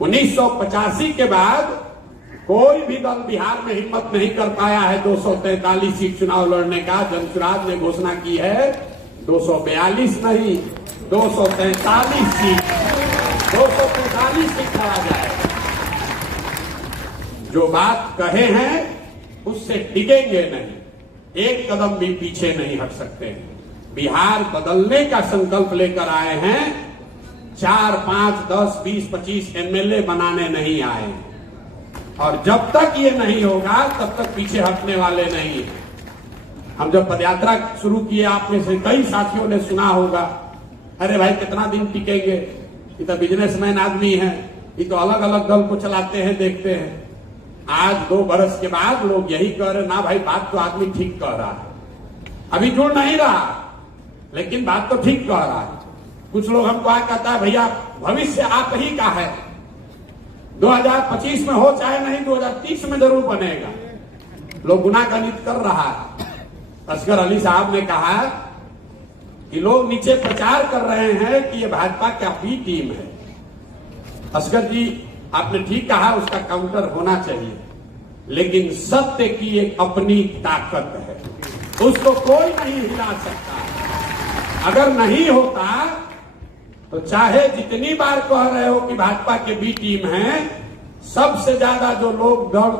1985 के बाद कोई भी दल बिहार में हिम्मत नहीं कर पाया है 243 सीट चुनाव लड़ने का। जनसुराज ने घोषणा की है 242 नहीं 243 सीट, 243 सीट खड़ा जाएगा। जो बात कहे हैं उससे टिकेंगे नहीं, एक कदम भी पीछे नहीं हट सकते हैं। बिहार बदलने का संकल्प लेकर आए हैं, 4, 5, 10, 20, 25 एमएलए बनाने नहीं आए हैं। और जब तक ये नहीं होगा तब तक पीछे हटने वाले नहीं हैं। हम जब पदयात्रा शुरू किए, आप में से कई साथियों ने सुना होगा, अरे भाई कितना दिन टिकेंगे, ये तो बिजनेसमैन आदमी है, ये तो अलग अलग दल को चलाते हैं, देखते हैं। आज 2 बरस के बाद लोग यही कह रहे, ना भाई बात तो आदमी ठीक कह रहा है, अभी जुड़ नहीं रहा लेकिन बात तो ठीक कह रहा है। कुछ लोग हमको आ कहता है भैया भविष्य आप ही का है, 2025 में हो चाहे नहीं 2030 में जरूर बनेगा। लोग गुनागनित कर रहा है। असगर अली साहब ने कहा कि लोग नीचे प्रचार कर रहे हैं कि ये भाजपा का बी टीम है। असगर जी आपने ठीक कहा, उसका काउंटर होना चाहिए, लेकिन सत्य की एक अपनी ताकत है, उसको कोई नहीं हिला सकता। अगर नहीं होता तो चाहे जितनी बार कह रहे हो कि भाजपा के बी टीम है, सबसे ज्यादा जो लोग दल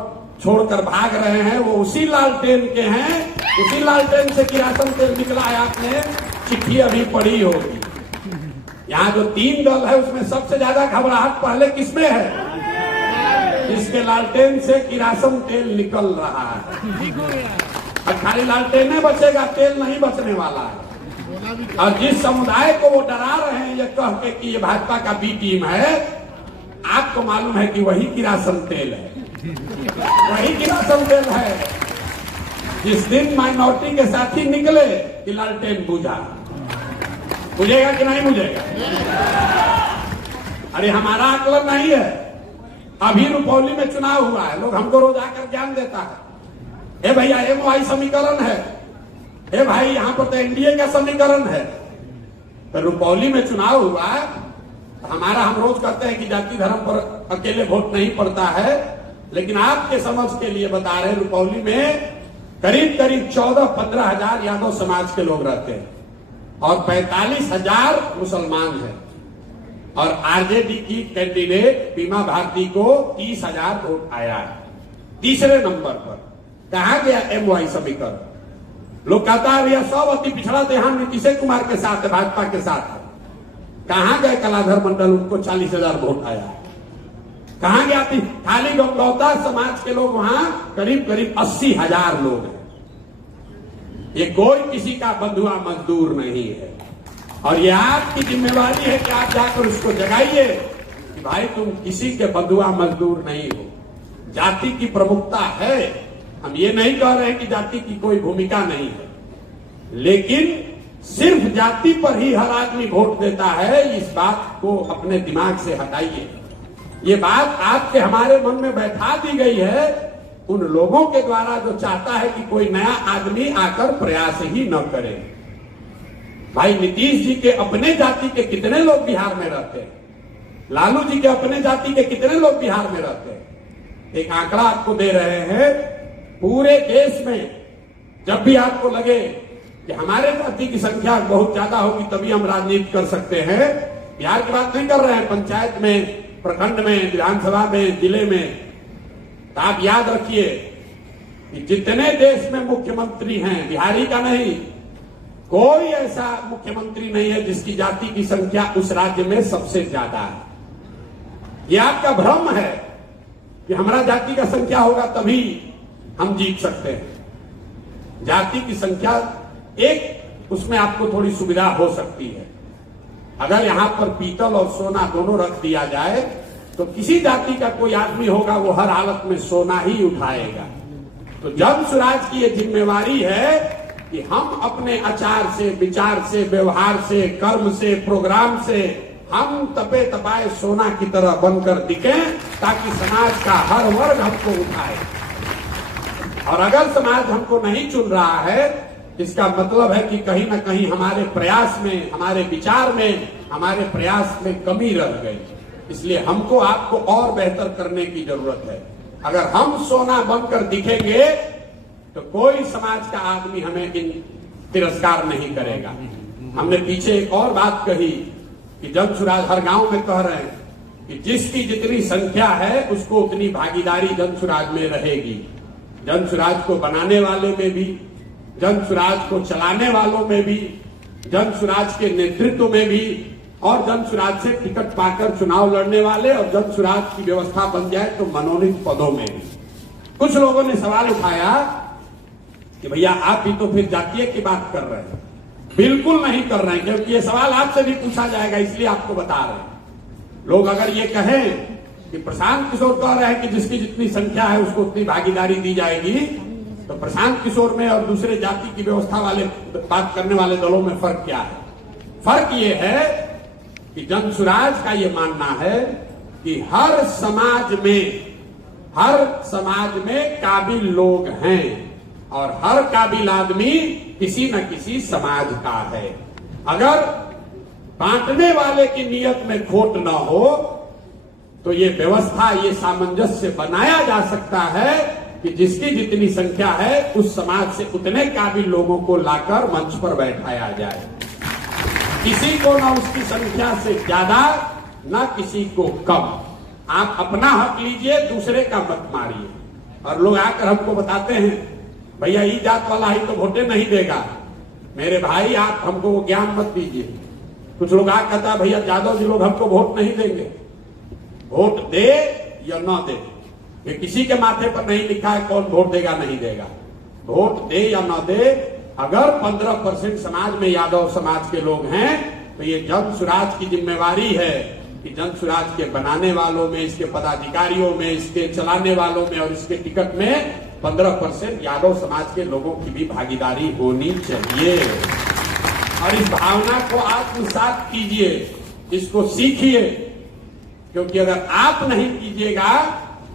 छोड़कर भाग रहे हैं वो उसी लालटेन के हैं, उसी लालटेन से किरासन तेल निकला है। आपने चिट्ठी अभी पढ़ी होगी। यहाँ जो 3 दल है उसमें सबसे ज्यादा घबराहट पहले किसमें है? जिसके लालटेन से किरासन तेल निकल रहा है। अब खाली लालटेन नहीं बचेगा, तेल नहीं बचने वाला है। और जिस समुदाय को वो डरा रहे हैं ये कह के कि ये भाजपा का बी टीम है, आपको मालूम है कि वही किरासन तेल है, वही किरासन तेल है। जिस दिन माइनॉरिटी के साथी निकले कि लालटेन बुझा, बुझेगा कि नहीं बुझेगा? अरे हमारा आकलन नहीं है। अभी रुपौली में चुनाव हुआ है, लोग हमको रोज आकर ज्ञान देता है, ए भैया MOI समीकरण है, ए भाई यहाँ पर तो एनडीए का समीकरण है। तो रुपौली में चुनाव हुआ, हमारा हम रोज कहते हैं कि जाति धर्म पर अकेले वोट नहीं पड़ता है, लेकिन आपके समझ के लिए बता रहे, रुपौली में करीब 14-15 हजार यादव समाज के लोग रहते हैं और 45,000 मुसलमान हैं। और आरजेडी की कैंडिडेट बीमा भारती को 30,000 वोट आया है, तीसरे नंबर पर। कहा गया MOI समीकरण? लोग कहता है भैया सब अति पिछड़ा देहात नीतीश कुमार के साथ है, भाजपा के साथ है। कहां गए कलाधर मंडल, उनको 40,000 वोट आया। कहां गया? खाली गौता समाज के लोग वहां करीब 80,000 लोग हैं। ये कोई किसी का बंधुआ मजदूर नहीं है। और ये आपकी जिम्मेवारी है कि आप जाकर उसको जगाइए कि भाई तुम किसी के बंधुआ मजदूर नहीं हो। जाति की प्रमुखता है, हम ये नहीं कह रहे हैं कि जाति की कोई भूमिका नहीं है, लेकिन सिर्फ जाति पर ही हर आदमी वोट देता है, इस बात को अपने दिमाग से हटाइए। ये बात आपके हमारे मन में बैठा दी गई है उन लोगों के द्वारा जो चाहता है कि कोई नया आदमी आकर प्रयास ही न करे। भाई नीतीश जी के अपने जाति के कितने लोग बिहार में रहते हैं? लालू जी के अपने जाति के कितने लोग बिहार में रहते हैं? एक आंकड़ा आपको दे रहे हैं, पूरे देश में जब भी आपको लगे कि हमारे जाति की संख्या बहुत ज्यादा होगी तभी हम राजनीति कर सकते हैं, बिहार की बात नहीं कर रहे हैं, पंचायत में, प्रखंड में, विधानसभा में, जिले में, तो आप याद रखिए कि जितने देश में मुख्यमंत्री हैं, बिहारी का नहीं, कोई ऐसा मुख्यमंत्री नहीं है जिसकी जाति की संख्या उस राज्य में सबसे ज्यादा है। यह आपका भ्रम है कि हमारा जाति का संख्या होगा तभी हम जीत सकते हैं। जाति की संख्या एक, उसमें आपको थोड़ी सुविधा हो सकती है। अगर यहां पर पीतल और सोना दोनों रख दिया जाए तो किसी जाति का कोई आदमी होगा वो हर हालत में सोना ही उठाएगा। तो जन स्वराज की ये जिम्मेवारी है कि हम अपने आचार से, विचार से, व्यवहार से, कर्म से, प्रोग्राम से हम तपे तपाए सोना की तरह बनकर दिखें ताकि समाज का हर वर्ग हमको उठाए। और अगर समाज हमको नहीं चुन रहा है, इसका मतलब है कि कहीं ना कहीं हमारे प्रयास में, हमारे विचार में, हमारे प्रयास में कमी रह गई। इसलिए हमको आपको और बेहतर करने की जरूरत है। अगर हम सोना बनकर दिखेंगे तो कोई समाज का आदमी हमें तिरस्कार नहीं करेगा। हमने पीछे एक और बात कही कि जन सुराज हर गांव में कह रहे हैं कि जिसकी जितनी संख्या है उसको उतनी भागीदारी जन सुराज में रहेगी। जन सुराज को बनाने वाले में भी, जन सुराज को चलाने वालों में भी, जन सुराज के नेतृत्व में भी, और जन सुराज से टिकट पाकर चुनाव लड़ने वाले और जन सुराज की व्यवस्था बन जाए तो मनोनीत पदों में भी। कुछ लोगों ने सवाल उठाया कि भैया आप भी तो फिर जातीय की बात कर रहे हैं। बिल्कुल नहीं कर रहे हैं, क्योंकि ये सवाल आपसे भी पूछा जाएगा, इसलिए आपको बता रहे हैं। लोग अगर ये कहें कि प्रशांत किशोर कह रहे हैं कि जिसकी जितनी संख्या है उसको उतनी भागीदारी दी जाएगी, तो प्रशांत किशोर में और दूसरे जाति की व्यवस्था वाले बात करने वाले दलों में फर्क क्या है? फर्क ये है कि जन सुराज का ये मानना है कि हर समाज में काबिल लोग हैं और हर काबिल आदमी किसी न किसी समाज का है। अगर बांटने वाले की नियत में खोट न हो तो ये व्यवस्था, ये सामंजस्य बनाया जा सकता है कि जिसकी जितनी संख्या है उस समाज से उतने काबिल लोगों को लाकर मंच पर बैठाया जाए। किसी को न उसकी संख्या से ज्यादा, न किसी को कम। आप अपना हक लीजिए, दूसरे का मत मारिए। और लोग आकर हमको बताते हैं भैया ई जात वाला ही तो वोटे नहीं देगा। मेरे भाई आप हमको वो ज्ञान मत दीजिए। कुछ लोग आकर कहता है भैया यादव जी लोग हमको वोट नहीं देंगे। वोट दे या न दे, ये किसी के माथे पर नहीं लिखा है कौन वोट देगा नहीं देगा। वोट दे या न दे, अगर 15% समाज में यादव समाज के लोग हैं तो ये जन सुराज की जिम्मेवारी है कि जन सुराज के बनाने वालों में, इसके पदाधिकारियों में, इसके चलाने वालों में और इसके टिकट में 15% यादव समाज के लोगों की भी भागीदारी होनी चाहिए। और इस भावना को आत्मसात कीजिए, इसको सीखिए, क्योंकि अगर आप नहीं कीजिएगा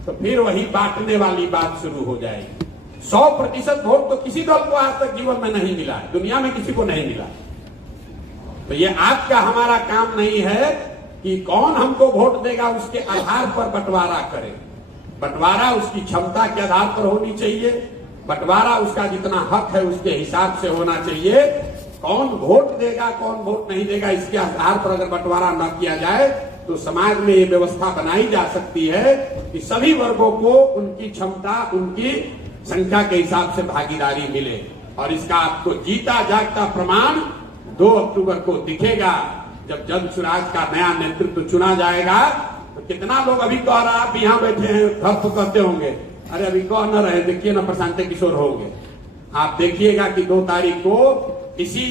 तो फिर वही बांटने वाली बात शुरू हो जाएगी। 100% वोट तो किसी दल को आज तक जीवन में नहीं मिला है, दुनिया में किसी को नहीं मिला। तो ये आपका हमारा काम नहीं है कि कौन हमको वोट देगा उसके आधार पर बंटवारा करे। बंटवारा उसकी क्षमता के आधार पर होनी चाहिए, बंटवारा उसका जितना हक है उसके हिसाब से होना चाहिए। कौन वोट देगा कौन वोट नहीं देगा इसके आधार पर अगर बंटवारा न किया जाए तो समाज में ये व्यवस्था बनाई जा सकती है कि सभी वर्गों को उनकी क्षमता, उनकी संख्या के हिसाब से भागीदारी मिले। और इसका आपको जीता जागता प्रमाण 2 अक्टूबर को दिखेगा, जब जन सुराज का नया नेतृत्व चुना जाएगा। तो कितना लोग अभी कह रहा, आप यहाँ बैठे हैं घर तो कहते होंगे अरे अभी कह न रहे, देखिए ना प्रशांत किशोर होंगे। आप देखिएगा कि 2 तारीख को इसी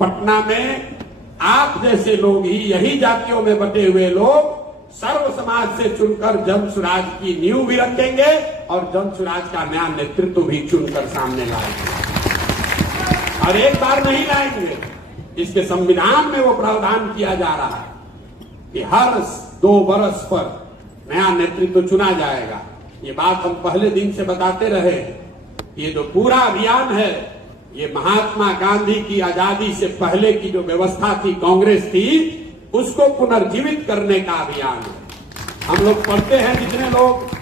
पटना में आप जैसे लोग ही, यही जातियों में बटे हुए लोग सर्व समाज से चुनकर जन सुराज की नींव भी रखेंगे और जन सुराज का नया नेतृत्व भी चुनकर सामने लाएंगे। और एक बार नहीं लाएंगे, इसके संविधान में वो प्रावधान किया जा रहा है कि हर 2 वर्ष पर नया नेतृत्व चुना जाएगा। ये बात हम पहले दिन से बताते रहे। ये जो पूरा अभियान है ये महात्मा गांधी की आजादी से पहले की जो व्यवस्था थी, कांग्रेस थी, उसको पुनर्जीवित करने का अभियान है। हम लोग पढ़ते हैं, जितने लोग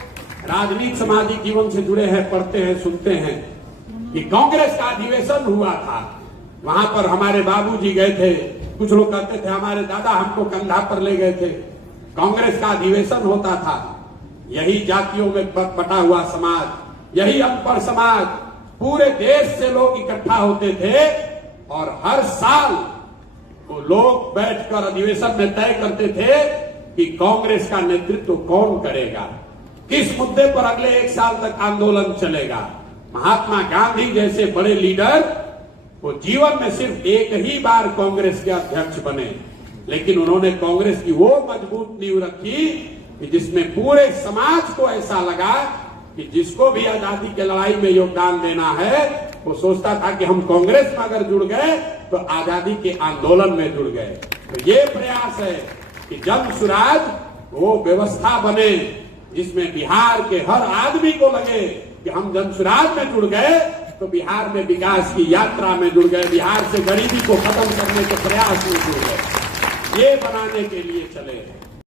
राजनीति सामाजिक जीवन से जुड़े हैं, पढ़ते हैं, सुनते हैं कि कांग्रेस का अधिवेशन हुआ था, वहां पर हमारे बाबूजी गए थे। कुछ लोग कहते थे हमारे दादा हमको कंधा पर ले गए थे। कांग्रेस का अधिवेशन होता था, यही जातियों में बटा हुआ समाज, यही अनपढ़ समाज, पूरे देश से लोग इकट्ठा होते थे और हर साल वो लोग बैठकर अधिवेशन में तय करते थे कि कांग्रेस का नेतृत्व कौन करेगा, किस मुद्दे पर अगले 1 साल तक आंदोलन चलेगा। महात्मा गांधी जैसे बड़े लीडर वो जीवन में सिर्फ एक ही बार कांग्रेस के अध्यक्ष बने, लेकिन उन्होंने कांग्रेस की वो मजबूत नींव रखी कि जिसमें पूरे समाज को ऐसा लगा कि जिसको भी आजादी की लड़ाई में योगदान देना है वो सोचता था कि हम कांग्रेस में अगर जुड़ गए तो आजादी के आंदोलन में जुड़ गए। तो ये प्रयास है कि जन सुराज वो व्यवस्था बने जिसमें बिहार के हर आदमी को लगे कि हम जन सुराज में जुड़ गए तो बिहार में विकास की यात्रा में जुड़ गए, बिहार से गरीबी को खत्म करने के प्रयास में जुड़ गए। ये बनाने के लिए चले हैं।